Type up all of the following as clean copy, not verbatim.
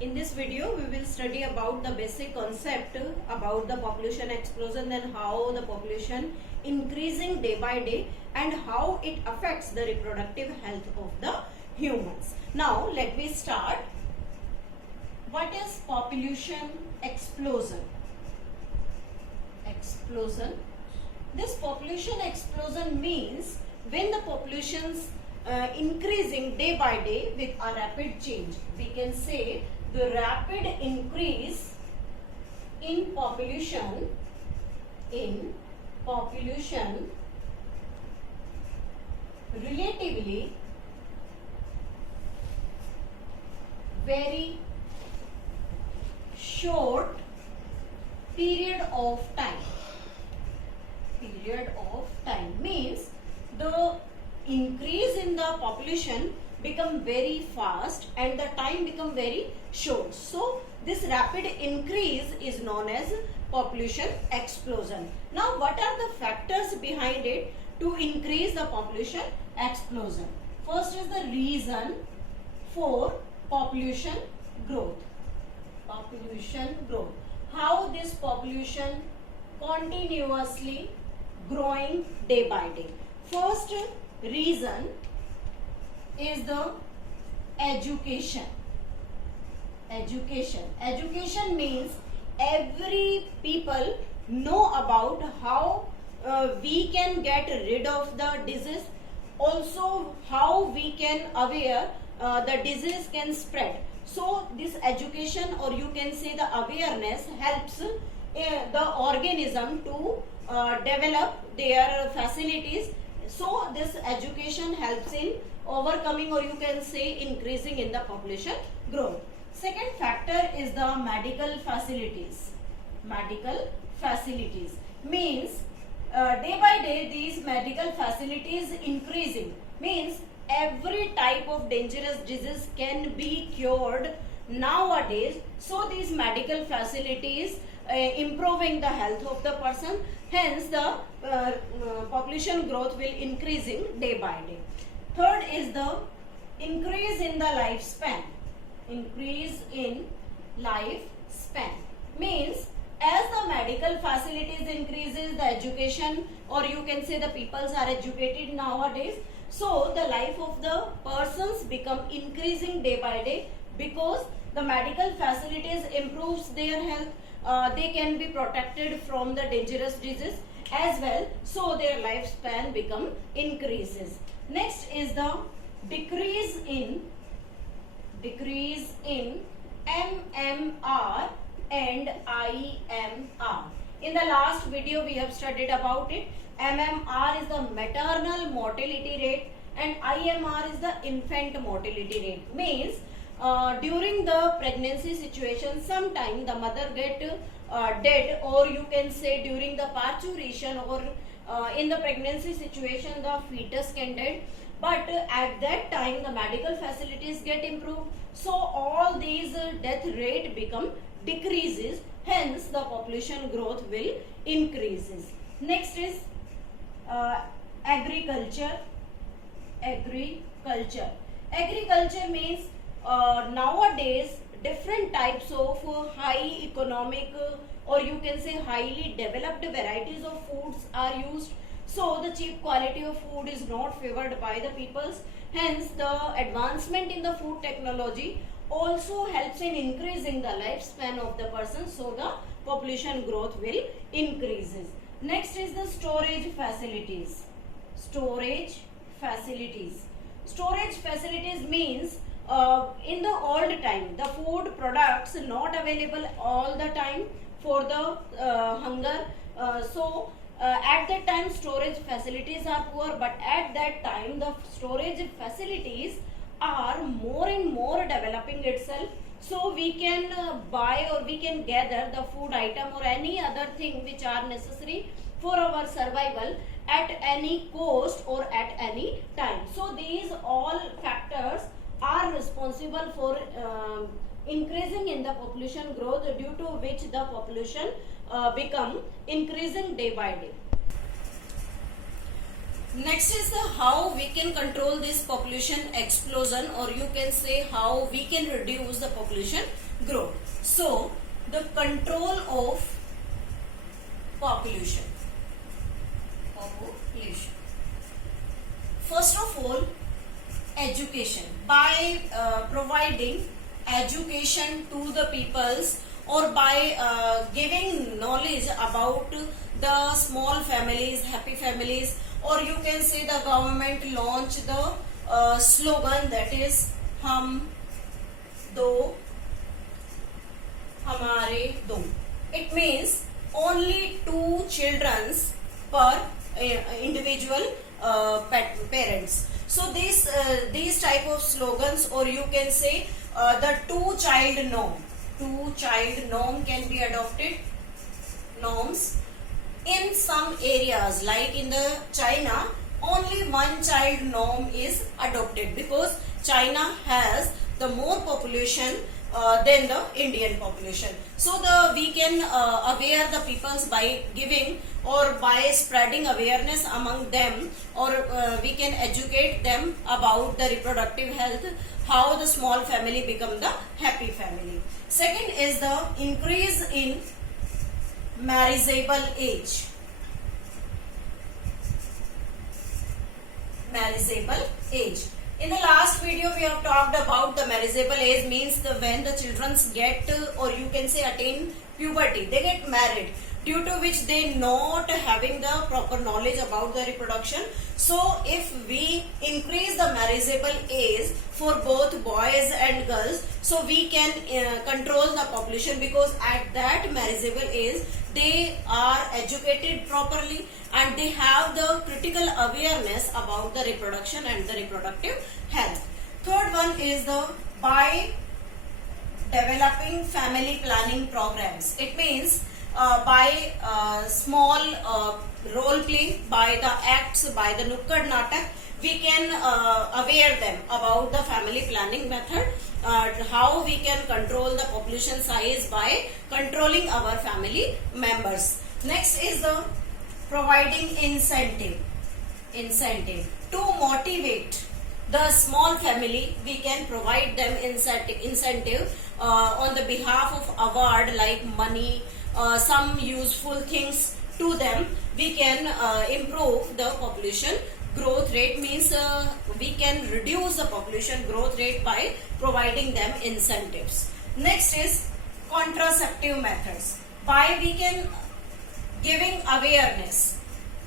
In this video, we will study about the basic concept about the population explosion and how the population increasing day by day and how it affects the reproductive health of the humans. Now, let me start. What is population explosion? This population explosion means when the populations increasing day by day with a rapid change. We can say the rapid increase in population relatively very short period of time means the increase in the population become very fast and the time become very short. So this rapid increase is known as population explosion. Now what are the factors behind it to increase the population explosion? First is the reason for population growth. How this population continuously growing day by day. First reason is the education. Education means every people know about how we can get rid of the disease, also how we can aware the disease can spread. So this education, or you can say the awareness, helps the organism to develop their facilities. So this education helps in overcoming, or you can say increasing in the population growth. Second factor is the medical facilities. Means day by day these medical facilities increasing, means every type of dangerous disease can be cured nowadays. So these medical facilities improving the health of the person, hence the population growth will increasing day by day. Third is the increase in the lifespan. Means as the medical facilities increases, the education, or you can say the peoples are educated nowadays, so the life of the persons become increasing day by day because the medical facilities improves their health. They can be protected from the dangerous disease as well, so their lifespan become increases. Next is the decrease in MMR and IMR. In the last video we have studied about it. MMR is the maternal mortality rate and IMR is the infant mortality rate. Means during the pregnancy situation, sometime the mother get dead, or you can say during the parturition, or in the pregnancy situation the fetus can dead, but at that time the medical facilities get improved, so all these death rate become decreases, hence the population growth will increases. Next is agriculture means nowadays different types of high economic or you can say highly developed varieties of foods are used. So the cheap quality of food is not favored by the peoples, hence the advancement in the food technology also helps in increasing the lifespan of the person, so the population growth will increases. Next is the storage facilities means in the old time the food products not available all the time for the hunger, so at that time storage facilities are poor, but at that time the storage facilities are more and more developing itself, so we can buy or we can gather the food item or any other thing which are necessary for our survival at any cost or at any time. So these all factors are responsible for increasing in the population growth, due to which the population become increasing day by day. Next is the how we can control this population explosion, or you can say how we can reduce the population growth. So the control of population. First of all, education. By providing education to the peoples, or by giving knowledge about the small families, happy families, or you can say the government launched the slogan that is hum do hamare do. It means only 2 children per individual parents. So these type of slogans, or you can say the 2 child norm can be adopted. Norms in some areas, like in the China, only 1 child norm is adopted, because China has the more population than the Indian population. So we can aware the peoples by giving or by spreading awareness among them, or we can educate them about the reproductive health, how the small family become the happy family. Second is the increase in marriageable age. Marriageable age. In the last video, we have talked about the marriageable age, means the when the children get, or you can say attain puberty, they get married, due to which they not having the proper knowledge about the reproduction. So if we increase the marriageable age for both boys and girls, so we can control the population, because at that marriageable age they are educated properly and they have the critical awareness about the reproduction and the reproductive health. Third one is the by developing family planning programs. It means by small role play, by the acts, by the Nukkad Natak, we can aware them about the family planning method, how we can control the population size by controlling our family members. Next is the providing incentive to motivate the small family. We can provide them incentive on the behalf of award, like money, some useful things to them. We can improve the population growth rate, means we can reduce the population growth rate by providing them incentives. Next is contraceptive methods. By we can giving awareness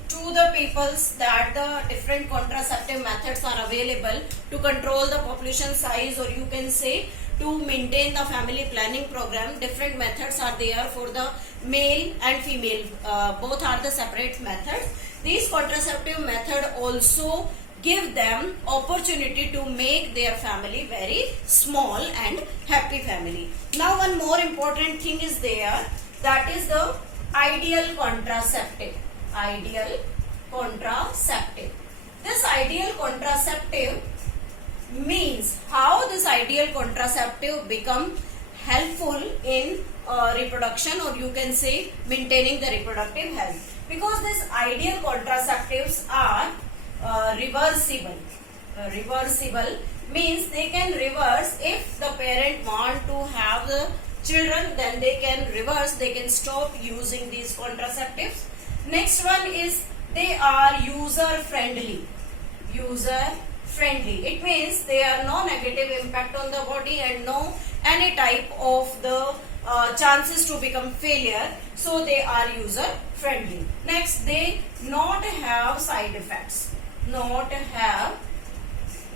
to the peoples that the different contraceptive methods are available to control the population size, or you can say to maintain the family planning program. Different methods are there for the male and female, both are the separate methods. These contraceptive method also give them opportunity to make their family very small and happy family. Now one more important thing is there, that is the ideal contraceptive. Ideal contraceptive. This ideal contraceptive means how this ideal contraceptive become helpful in reproduction, or you can say maintaining the reproductive health, because these ideal contraceptives are reversible. Reversible means they can reverse. If the parent want to have the children, then they can reverse, they can stop using these contraceptives. Next one is they are user friendly. User friendly. It means they are no negative impact on the body and no any type of the chances to become failure. So they are user friendly. Next, they not have side effects. Not have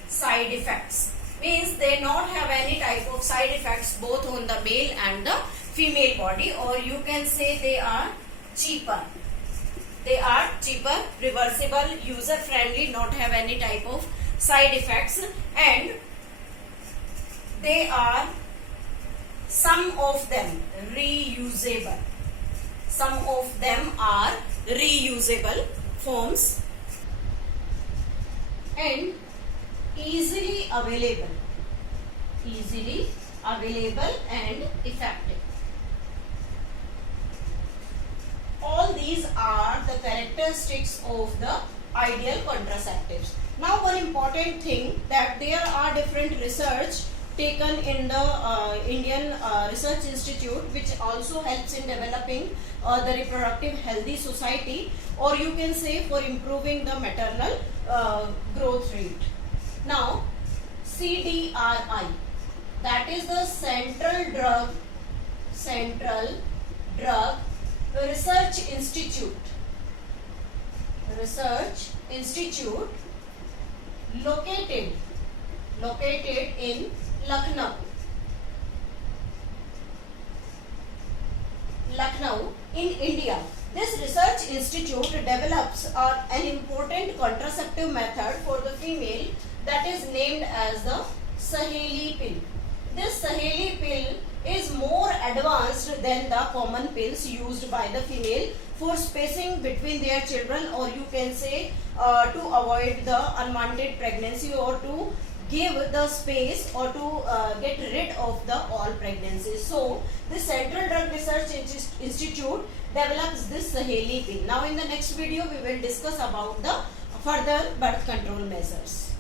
side effects means they not have any type of side effects both on the male and the female body, or you can say they are cheaper. They are cheaper, reversible, user friendly, not have any type of side effects, and they are some of them reusable. Some of them are reusable forms and easily available and effective. All these are the characteristics of the ideal contraceptives. Now one important thing that there are different research taken in the Indian Research Institute, which also helps in developing the reproductive healthy society, or you can say for improving the maternal growth rate. Now CDRI, that is the Central Drug Research Institute located in Lucknow in India. This research institute develops an important contraceptive method for the female that is named as the Saheli pill. This Saheli pill is more advanced than the common pills used by the female for spacing between their children, or you can say to avoid the unwanted pregnancy, or to give the space, or to get rid of the all pregnancies. So the Central Drug Research Institute develops this Saheli pill. Now in the next video we will discuss about the further birth control measures.